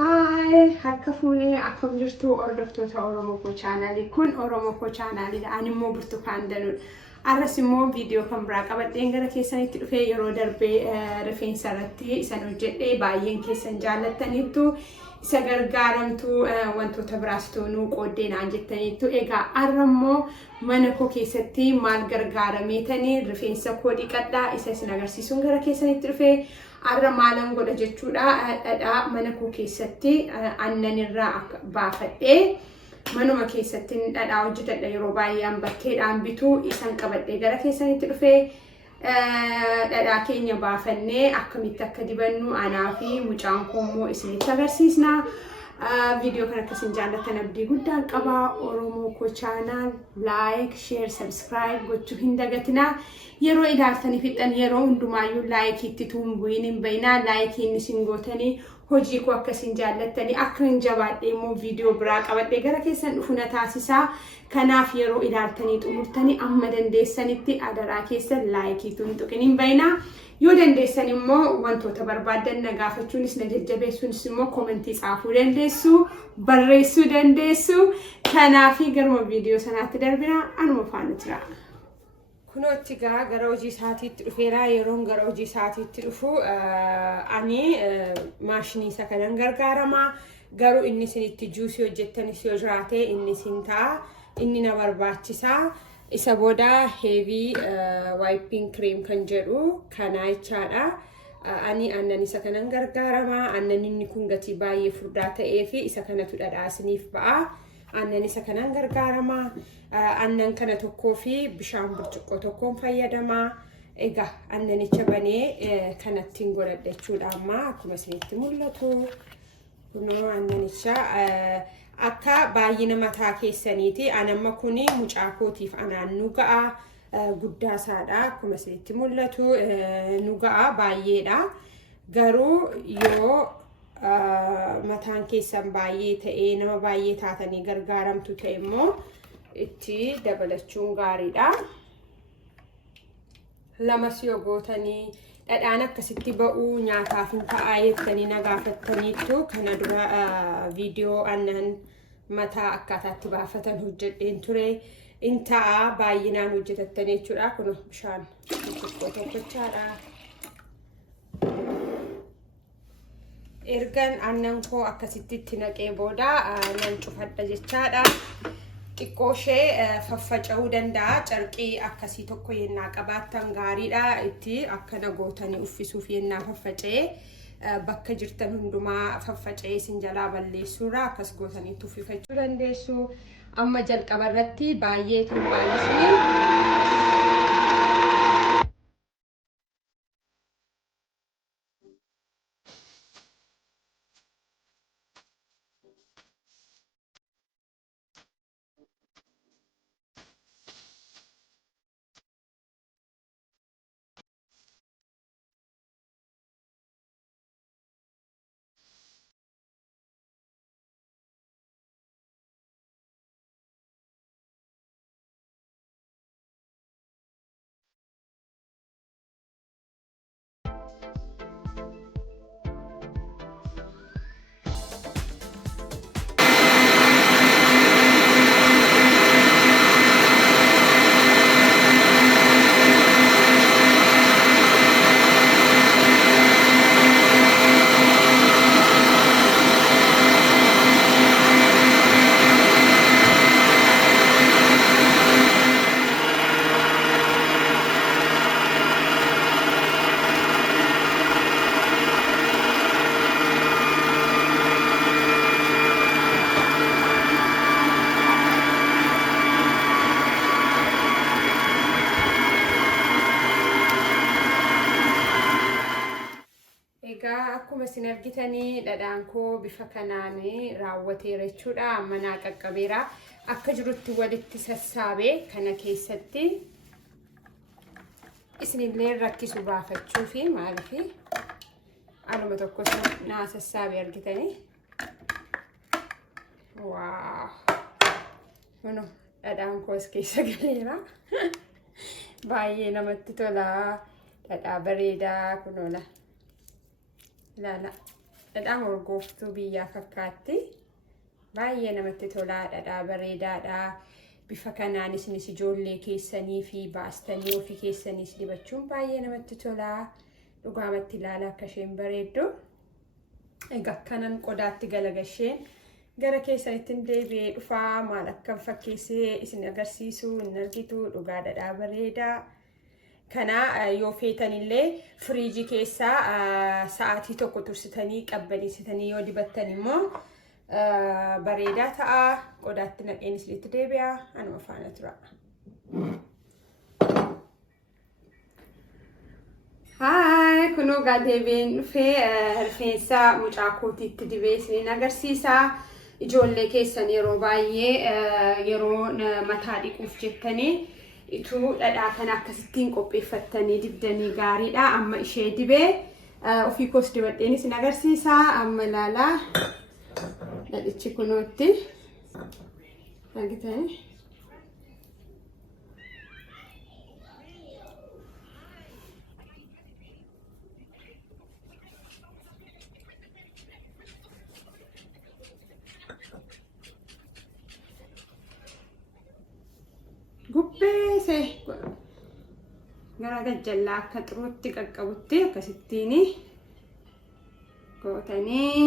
Hi, harka fuunee akkam jirtu hordoftoota Oromoo Koo chaanaalii. Kun Oromoo Koo chaanaaliidha. Ani immoo Burtukaan Danuudha. Arras immoo viidiyoo kan biraa qabadheen gara keessanitti dhufee yeroo darbee rifeensa irratti isan hojjedhee baay'een keessan jaallattaniittu isa gargaaramtu wantoota biraas toonuu qooddee naan jettaniittu. Egaa har'a immoo mana koo keessatti maal gargaarameetanii rifeensa koo dhiqadhaa isa isin agarsiisuun gara keessanitti dhufee arra maalan godha jechuudha. Dhadhaa mana koo keessatti aannan irraa baafadhee manuma keessatti dhadhaa hojjetadha. Yeroo baay'ee bakkeedhaan bituu isan qabadhee gara keessanitti dhufee dhadhaa keenya baafannee akkamitti akka dibannu anaa fi mucaan koo immoo isinitti agarsiisna. Video kana akkasiin jaallattan abdii guddaan qaba. Oromoo Koo chaanaal like, share, subscribe gochuu hin dagatinaa. Yeroo ilaaltanii fixan yeroo hundumaayyuu like itti tuun bu'iin hin bayinaa. Like inni isin gootanii hojii koo akkasiin jaallattanii akka hin jabaadhee immoo video biraa qabadhee gara keessan dhufu na taasisaa. Kanaaf yeroo ilaaltanii xumurtanii amma dandeessanitti adaraa keessan like tuun tuqin hin bayinaa. Yoo dandeessan immoo wantoota barbaadan na gaafachuunis na jajjabeessuunis immoo komentii xaafuu dandeessu, barreessuu dandeessu. Kanaaf garuma viidiyoo sanaatti darbina anuma faana jira. Kunootti gara hojii isaatiitti dhufeera. Yeroon gara hojii isaatiitti dhufu ani maashinii isa kanan gargaarama. Garuu inni isinitti juusii hojjettanis yoo jiraate inni isin ta'a. Inni na barbaachisa. Isa booda heavy wiping cream kan jedhu kana jechaadha. Ani aannan isa kanan gargaarama. Aannan inni kun gatii baay'ee furdaa ta'ee fi isa kanatu dhadhaa isiniif ba'a. Aannan isa kanan gargaarama. Aannan kana tokkoo fi bishaan burcuqqoo tokkoon fayyadama. Egaa aannanicha banee kanattiin godhadha jechuudha. Amma akkuma isinitti mul'atu kunoo aannanicha akka baay'ina mataa keessaniiti. Anamma kuni mucaa kootiif anaan nu ga'a. Guddaasaadha akkuma isinitti mul'atu nu ga'a baay'eedha. Garuu yoo mataan keessan baay'ee ta'ee nama baay'ee taatanii gargaaramtu ta'e immoo itti dabalachuun gaariidha. Lamas yoo gootanii dhadhaan akkasitti ba'uu nyaataaf hin ta'aa jettanii na gaafattaniittu kana dura viidiyoo aannan mataa akkaataatti baafatan hojjedheen ture. In ta'a baay'inaan hojjetattanii jechuudha. Kun bishaan tokko tokkochaadha. Ergan aannan koo akkasitti itti naqee booda nan cufadha jechaadha. Xiqqoo ishee faffaca'uu danda'a. Carqii akkasii tokko yennaa qabaattan gaariidha. Itti akkana gootanii uffisuuf yennaa faffaca'ee bakka jirtan hundumaa faffaca'ee isin jalaa balleessuudha. Akkas gootanii uffifachuu dandeessu. Amma jalqaba irratti baay'ee kan baay'isni. Akkuma isin argitanii dhadhaan koo bifa kanaan raawwateera jechuudha. Manaa qaqqabeera. Akka jirutti walitti sassaabee kana keessatti isinillee rakkisu baafachuu fi maaliif aluma tokko naa sassaabee argitanii. Waaw! Kun dhadhaan koo as keessa galeera. Baay'ee namatti tola. Dhadhaa bareedaa kunola. Lala Dhadhaan urgooftuu biyyaa fakkaatti. Baay'ee namatti tolaa, dhadhaa bareedaadha. Bifa kanaan isinis ijoollee keessanii fi baastanii ofii keessaniis dibachuun baay'ee namatti tolaa. Dhugaamatti ilaalaa akka isheen bareeddu. Egaa kanan qodaatti galagasheen gara keessanitti deebi'ee dhufaa maal akkam fakkeessee isin agarsiisu hin argitu. Dhugaa dhadhaa bareedaa. Kana yoo feetanillee firiijii keessaa sa'aatii tokko tursitanii qabbaneessitanii yoo dibattan immoo bareedaa ta'a. Qodaatti naqeen isinitti deebi'a. Anuma faana tura. Haay kunoo deebiin dhufee rifeensa mucaa kootiitti dibee isiniin agarsiisa. Ijoollee keessan yeroo baay'ee yeroo mataa dhiquuf jettanii ituu dhadhaa kana akkasittiin qopheeffattanii dibdanii gaariidha. Amma ishee dibee ofii koos dibadheen isin agarsiisa. Amma ilaalaa dhadhichi kunootti argitanii. Gubbee gara gajjallaa akka xuruutti qaqqabutti akkasittiin gootanii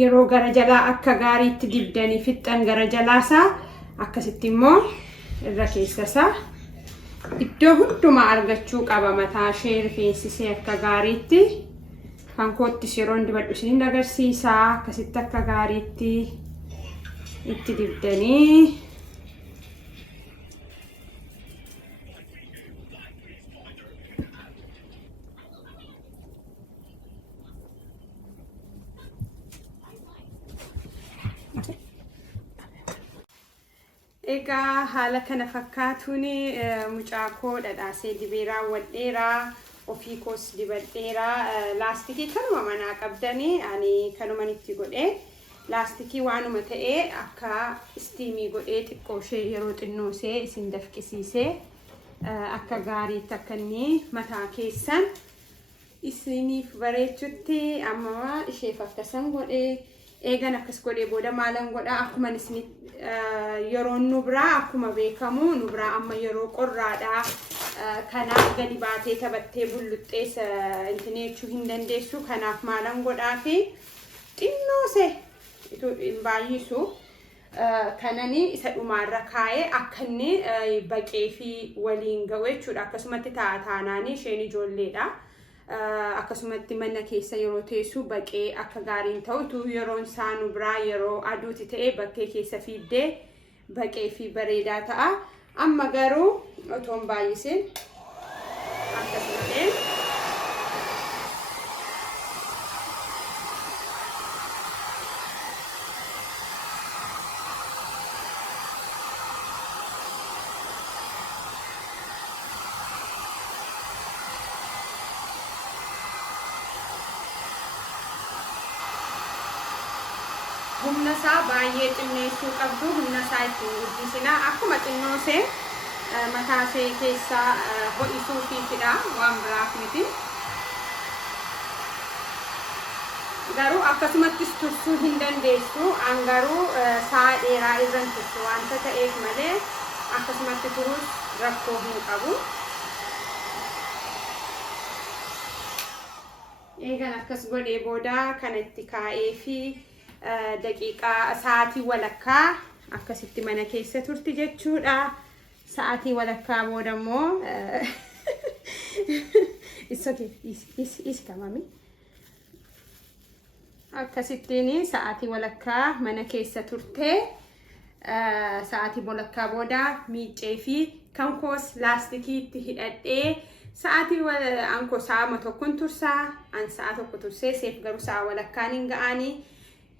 yeroo gara jalaa akka gaariitti dibdanii fixxan gara jalaasaa akkasitti immoo irra keessasaa iddoo hundumaa argachuu qaba. Mataa ishee rifeensisee akka gaariitti kan koottis yeroo dibadhu isin agarsiisa. Akkasitti akka gaariitti itti dibdanii egaa haala kana fakkaatuun mucaa koo dhadhaasee dibee raawwadheera. Ofii koos dibadheera. Laastikii kanuma manaa qabdanii ani kanuman itti godhee laastikii waanuma ta'ee akka istiimii godhee xiqqoo ishee yeroo xinnoosee isin dafqisiisee akka gaariitti akka inni mataa keessan isiniif bareechutti amma isheef akkasan godhee eegan akkas godhee booda maalan godhaa akkuma isin yeroo nu biraa akkuma beekamu nu biraa amma yeroo qorraadha. Kanaaf gadi baatee taphattee bulluxxees intineechuu hin dandeessu. Kanaaf maalan godhaa fi xinnoose hin baay'isu. Kanani isa dhumaarra kaa'ee akka inni baqee fi waliin ga'u jechuudha. Akkasumatti taanaanii isheen ijoolleedha. Akkasumatti mana keessa yeroo teessu baqee akka gaariin ta'utu yeroon isaa nu biraa yeroo aduuti ta'ee bakkee keessa fiiddee baqee fi bareedaa ta'a. Amma garuu otoo hin baay'isin akkasumatti humna isaa baay'ee xinneessuu qabdu. Humna isaa ittiin guddisina. Akkuma xinnoosee mataa ishee keessaa ho'isuufiifidha, waan biraaf miti. Garuu akkasumattis tursuu hin dandeessu. An garuu sa'a dheeraa irran tursu waanta ta'eef malee akkasumatti turuus rakkoo hin qabu. Eegan akkas godhee booda kan itti kaa'ee fi daqiiqaa sa'aatii walakkaa akkasitti mana keessa turti jechuudha. Sa'aatii walakkaa booda immoo akkasittiin sa'aatii walakkaa mana keessa turtee sa'aatii walakkaa booda miiccee fi kan koos laastikiitti hidhadhee sa'aatii anko sa'a tokkoon tursaa an sa'a tokko tursee seef garuu sa'a walakkaan hin ga'anii.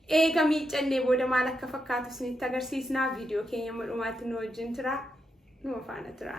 Eega miiccannee booda maal akka fakkaatu isinitti agarsiisnaa. Viidiyoo keenya dhumaatti nu wajjin tura. Nu faana tura.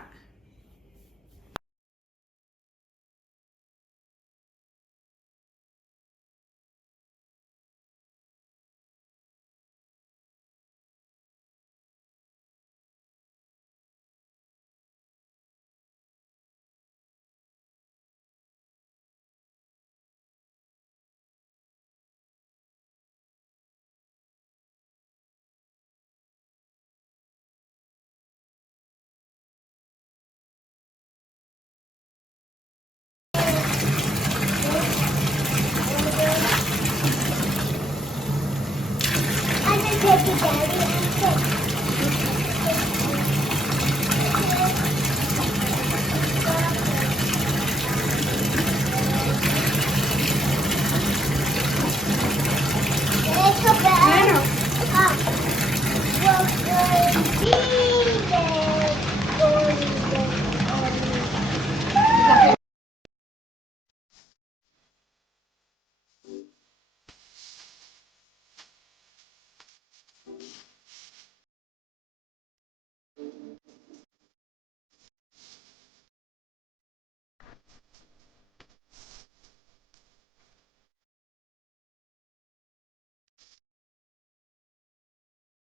Ano? Well,